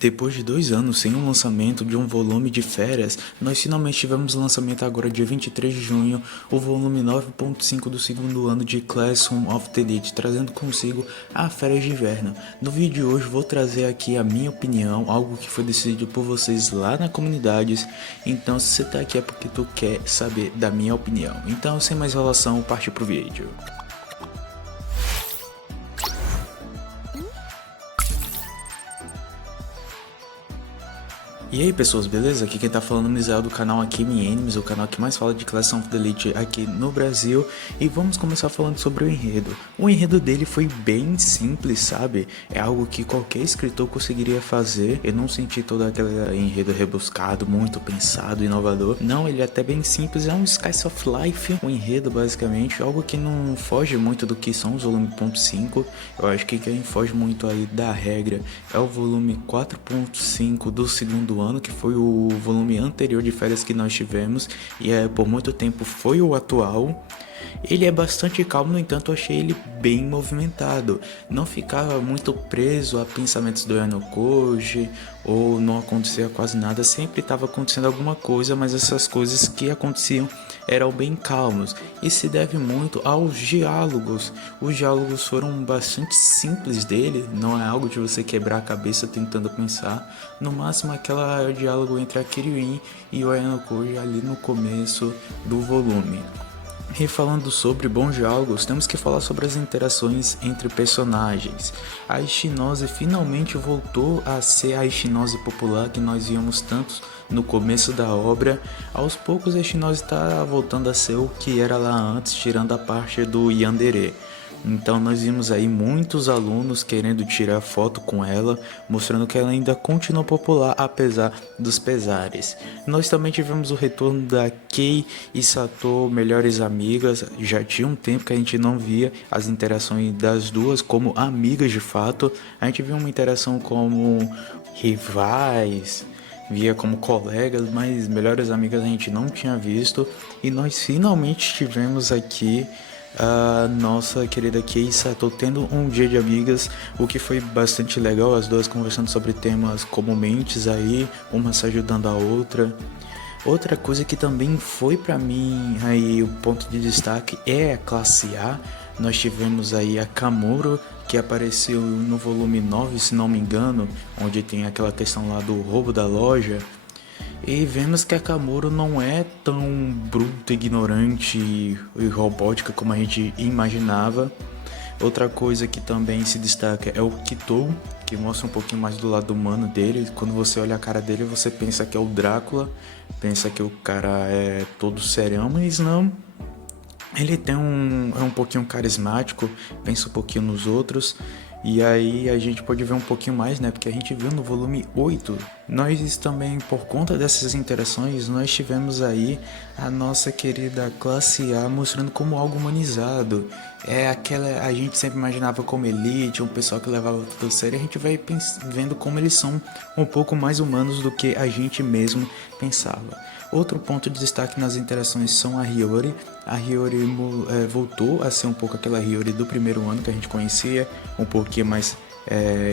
Depois de 2 anos sem o lançamento de um volume de férias, nós finalmente tivemos o lançamento agora dia 23 de junho, o volume 9.5 do segundo ano de Classroom of the Elite, trazendo consigo a férias de inverno. No vídeo de hoje vou trazer aqui a minha opinião, algo que foi decidido por vocês lá na comunidade, então se você tá aqui é porque tu quer saber da minha opinião. Então sem mais enrolação, parte pro vídeo. E aí pessoas, beleza? Aqui quem tá falando é o Misael do canal Akemi Animes, o canal que mais fala de Clash of the Elite aqui no Brasil. E vamos começar falando sobre o enredo. O enredo dele foi bem simples, sabe? É algo que qualquer escritor conseguiria fazer. Eu não senti todo aquele enredo rebuscado, muito pensado, inovador. Não, ele é até bem simples, é um Slice of Life, um enredo basicamente. Algo que não foge muito do que são os volume 5. Eu acho que quem foge muito aí da regra é o volume 4.5 do segundo ano, que foi o volume anterior de férias que nós tivemos e por muito tempo foi o atual. Ele é bastante calmo, no entanto eu achei ele bem movimentado, não ficava muito preso a pensamentos do Yanokoji ou não acontecia quase nada, sempre estava acontecendo alguma coisa, mas essas coisas que aconteciam eram bem calmos e se deve muito aos diálogos. Os diálogos foram bastante simples dele, não é algo de você quebrar a cabeça tentando pensar, no máximo aquele diálogo entre a Kiryuin e o Yanokoji ali no começo do volume. E falando sobre bons diálogos, temos que falar sobre as interações entre personagens. A Ishinose finalmente voltou a ser a Ishinose popular que nós víamos tanto no começo da obra. Aos poucos a Ishinose está voltando a ser o que era lá antes, tirando a parte do Yandere. Então nós vimos aí muitos alunos querendo tirar foto com ela, mostrando que ela ainda continua popular apesar dos pesares. Nós também tivemos o retorno da Kei e Sato, melhores amigas. Já tinha um tempo que a gente não via as interações das duas como amigas de fato. A gente viu uma interação como rivais, via como colegas, mas melhores amigas a gente não tinha visto. E nós finalmente tivemos aqui a nossa querida Kei Sato tendo um dia de amigas, o que foi bastante legal, as duas conversando sobre temas comumente aí, uma se ajudando a outra. Outra coisa que também foi pra mim aí o ponto de destaque é a classe A. Nós tivemos aí a Kamuro, que apareceu no volume 9, se não me engano, onde tem aquela questão lá do roubo da loja. E vemos que a Kamuro não é tão bruta, ignorante e robótica como a gente imaginava. Outra coisa que também se destaca é o Kitou, que mostra um pouquinho mais do lado humano dele. Quando você olha a cara dele, você pensa que é o Drácula, pensa que o cara é todo serião, mas não. Ele é um pouquinho carismático, pensa um pouquinho nos outros. E aí a gente pode ver um pouquinho mais, né? Porque a gente viu no volume 8. Nós também, por conta dessas interações, nós tivemos aí a nossa querida classe A mostrando como algo humanizado. É aquela, a gente sempre imaginava como elite, um pessoal que levava tudo a sério. A gente vai vendo como eles são um pouco mais humanos do que a gente mesmo pensava. Outro ponto de destaque nas interações são a Hiyori. A Hiyori voltou a ser um pouco aquela Hiyori do primeiro ano que a gente conhecia, um pouquinho mais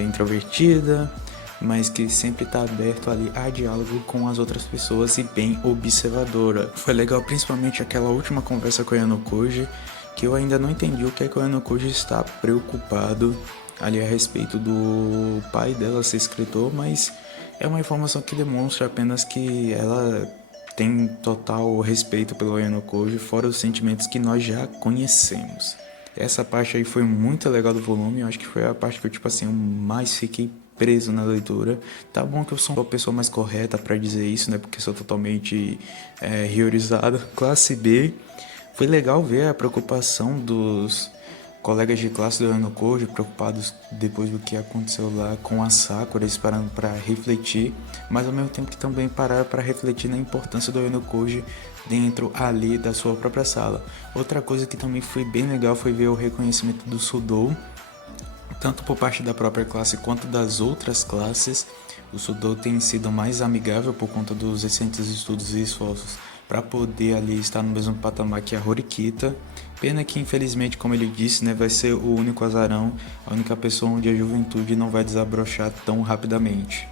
introvertida, mas que sempre está aberto ali a diálogo com as outras pessoas e bem observadora. Foi legal principalmente aquela última conversa com o Yanokoji, que eu ainda não entendi o que é que o Yanokoji está preocupado ali a respeito do pai dela ser escritor, mas é uma informação que demonstra apenas que ela tem total respeito pelo Yanokoji, fora os sentimentos que nós já conhecemos. Essa parte aí foi muito legal do volume, eu acho que foi a parte que eu, tipo assim, mais fiquei preso na leitura. Tá bom que eu sou uma pessoa mais correta pra dizer isso, né, porque sou totalmente riorizado. Classe B, foi legal ver a preocupação dos colegas de classe do Yanokoji, preocupados depois do que aconteceu lá com a Sakura, eles parando para refletir, mas ao mesmo tempo que também pararam para refletir na importância do Yanokoji dentro ali da sua própria sala. Outra coisa que também foi bem legal foi ver o reconhecimento do Sudou, tanto por parte da própria classe quanto das outras classes. O Sudou tem sido mais amigável por conta dos recentes estudos e esforços para poder ali estar no mesmo patamar que a Horikita. Pena que infelizmente, como ele disse, né, vai ser o único azarão, a única pessoa onde a juventude não vai desabrochar tão rapidamente.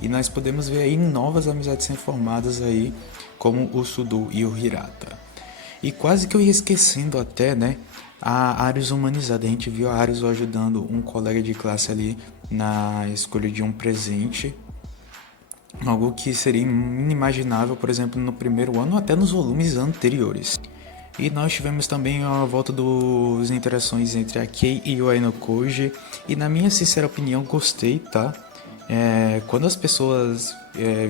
E nós podemos ver aí novas amizades sendo formadas aí, como o Sudo e o Hirata. E quase que eu ia esquecendo até, né, a Ares humanizada. A gente viu a Ares ajudando um colega de classe ali na escolha de um presente. Algo que seria inimaginável, por exemplo, no primeiro ano ou até nos volumes anteriores. E nós tivemos também a volta das interações entre a Kei e o Ainokoji. E na minha sincera opinião, gostei, tá? Quando as pessoas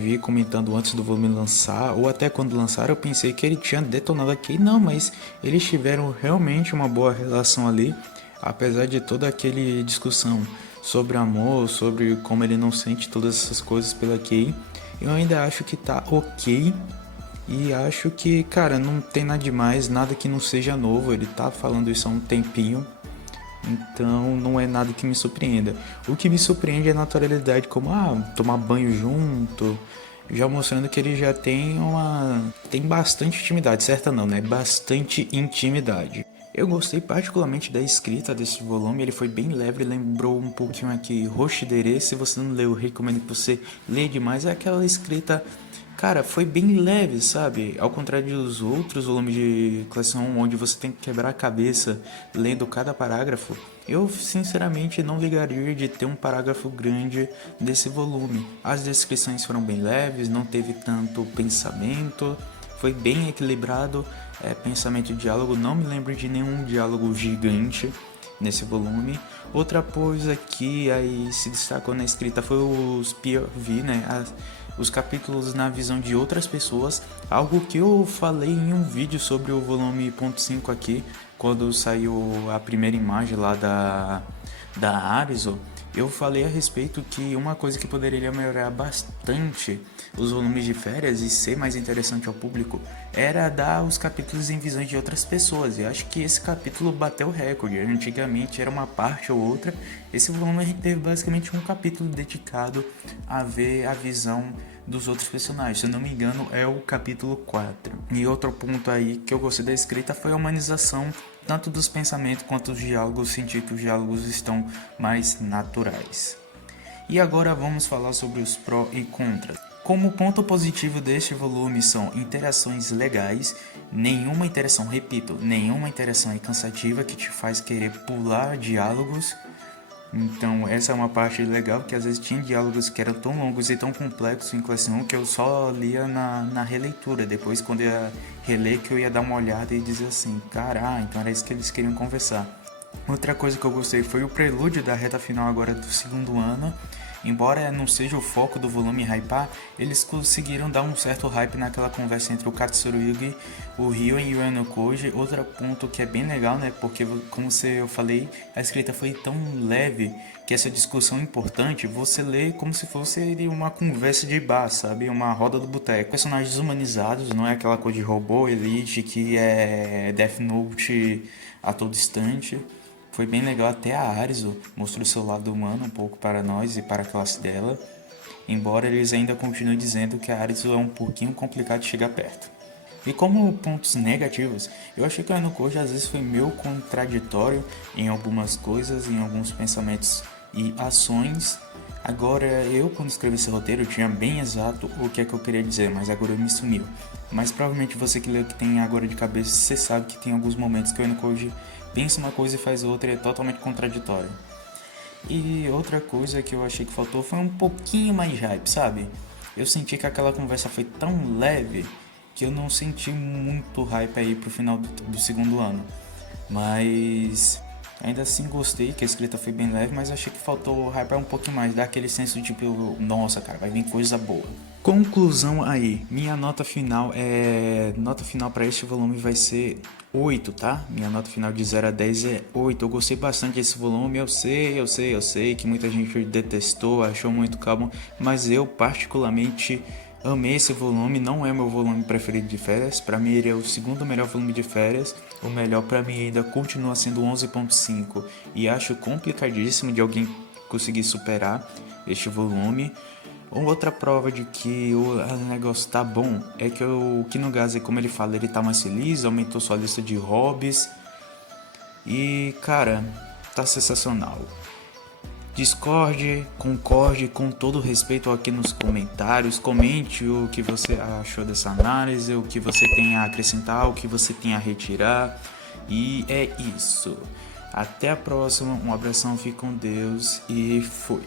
vi comentando antes do volume lançar, ou até quando lançaram, eu pensei que ele tinha detonado a Kei. Não, mas eles tiveram realmente uma boa relação ali, apesar de toda aquela discussão sobre amor, sobre como ele não sente todas essas coisas pela Kei. Eu ainda acho que tá ok. E acho que, cara, não tem nada demais, nada que não seja novo. Ele tá falando isso há um tempinho. Então não é nada que me surpreenda. O que me surpreende é a naturalidade, como tomar banho junto, já mostrando que ele já tem bastante intimidade, certa não, né? Bastante intimidade. Eu gostei particularmente da escrita desse volume, ele foi bem leve, lembrou um pouquinho aqui Hoshidere. Se você não leu, eu recomendo que você leia demais. É aquela escrita, cara, foi bem leve, sabe? Ao contrário dos outros volumes de classe 1, onde você tem que quebrar a cabeça lendo cada parágrafo, eu sinceramente não ligaria de ter um parágrafo grande desse volume. As descrições foram bem leves, não teve tanto pensamento, foi bem equilibrado. Pensamento e diálogo, não me lembro de nenhum diálogo gigante nesse volume. Outra coisa que aí se destacou na escrita foi os POV, né? Os capítulos na visão de outras pessoas, algo que eu falei em um vídeo sobre o volume .5 aqui, quando saiu a primeira imagem lá da Arizo. Eu falei a respeito que uma coisa que poderia melhorar bastante os volumes de férias e ser mais interessante ao público era dar os capítulos em visões de outras pessoas. E acho que esse capítulo bateu o recorde. Antigamente era uma parte ou outra. Esse volume a gente teve basicamente um capítulo dedicado a ver a visão dos outros personagens. Se eu não me engano, é o capítulo 4. E outro ponto aí que eu gostei da escrita foi a humanização tanto dos pensamentos quanto dos diálogos. Senti que os diálogos estão mais naturais. E agora vamos falar sobre os pró e contras. Como ponto positivo deste volume são interações legais, nenhuma interação, repito, nenhuma interação é cansativa que te faz querer pular diálogos. Então essa é uma parte legal, que às vezes tinha diálogos que eram tão longos e tão complexos em classe 1 que eu só lia na releitura. Depois quando eu ia reler que eu ia dar uma olhada e dizer assim, cara, então era isso que eles queriam conversar. Outra coisa que eu gostei foi o prelúdio da reta final agora do segundo ano. Embora não seja o foco do volume hypar, eles conseguiram dar um certo hype naquela conversa entre o Katsurugi, o Ryoen e o Ainokoji. Outro ponto que é bem legal, né? Porque, como eu falei, a escrita foi tão leve que essa discussão importante você lê como se fosse uma conversa de bar, sabe? Uma roda do boteco. Personagens humanizados, não é aquela coisa de robô, elite, que é Death Note a todo instante. Foi bem legal, até a Arizo mostrou seu lado humano um pouco para nós e para a classe dela, embora eles ainda continuem dizendo que a Arizo é um pouquinho complicado de chegar perto. E como pontos negativos, eu achei que o Ainokoji às vezes foi meio contraditório em algumas coisas, em alguns pensamentos e ações. Agora, eu quando escrevi esse roteiro eu tinha bem exato o que é que eu queria dizer, mas agora eu me sumiu. Mas provavelmente você que leu, que tem agora de cabeça, você sabe que tem alguns momentos que o Ainokoji pensa uma coisa e faz outra e é totalmente contraditório. E outra coisa que eu achei que faltou foi um pouquinho mais hype, sabe? Eu senti que aquela conversa foi tão leve que eu não senti muito hype aí pro final do segundo ano. Mas ainda assim gostei, que a escrita foi bem leve, mas achei que faltou hype um pouquinho mais, dar aquele senso de tipo, nossa cara, vai vir coisa boa. Conclusão aí, minha nota final para este volume vai ser 8, tá? Minha nota final de 0 a 10 é 8. Eu gostei bastante desse volume, eu sei que muita gente detestou, achou muito calmo, mas eu particularmente amei esse volume. Não é meu volume preferido de férias, para mim ele é o segundo melhor volume de férias. O melhor para mim ainda continua sendo 11.5 e acho complicadíssimo de alguém conseguir superar este volume. Outra prova de que o negócio tá bom é que o Kinogaze, como ele fala, ele tá mais feliz, aumentou sua lista de hobbies e, cara, tá sensacional. Discorde, concorde com todo respeito aqui nos comentários. Comente o que você achou dessa análise, o que você tem a acrescentar, o que você tem a retirar. E é isso. Até a próxima. Um abração, fique com Deus e fui.